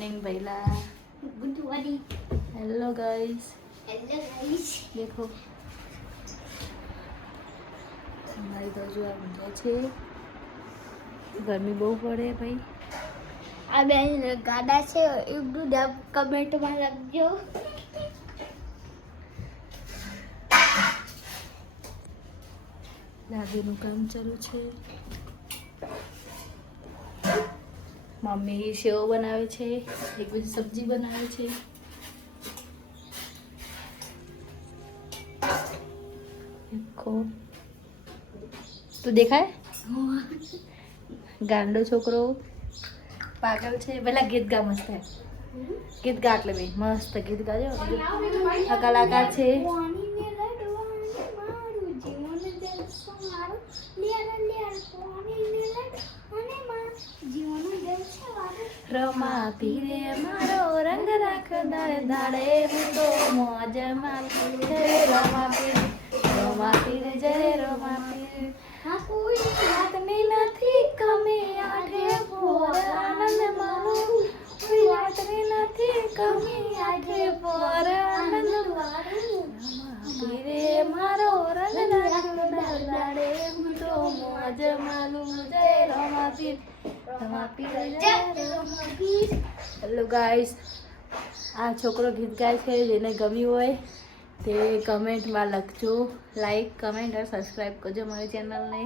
Morning भैला। Good morning. Hello guys, देखो हमारी बाजू आ गया छे। गर्मी બહુ પડે ભાઈ। આ બેન ગાડા છે એવું કમેન્ટમાં લખજો। દાદીનું કામ ચાલુ છે। મમ્મી સેવ બનાવે છે, એક બીજી સબ્જી બનાવે છે। देखो तो देखा है गांडो छोकरो पागल छे। पहला गीत गा मस्त है, गीत गा એટલે બે મસ્ત ગીત ગાજો। આ કલાકાર છે रमा पीरे मारो रंग राख दाड़े दाड़े हूँ तो मौज मालूं जय रमा पीरे जय रमा पीरे। हाँ कोई बात में नहीं कमे आठे पोर आनंद मानो, कोई बात में नहीं कमे आठे पोर आनंद मानो। रमा पीरे मारो रंग राख दाड़े हूँ तो मौज मालूं जय रमा पीरे। હેલો ગાઈસ, આ છોકરો ગીત ગાય છે, જેને ગમ્યું હોય તે કમેન્ટમાં લખજો। લાઈક કમેન્ટ અને સબસ્ક્રાઈબ કરજો મારી ચેનલને।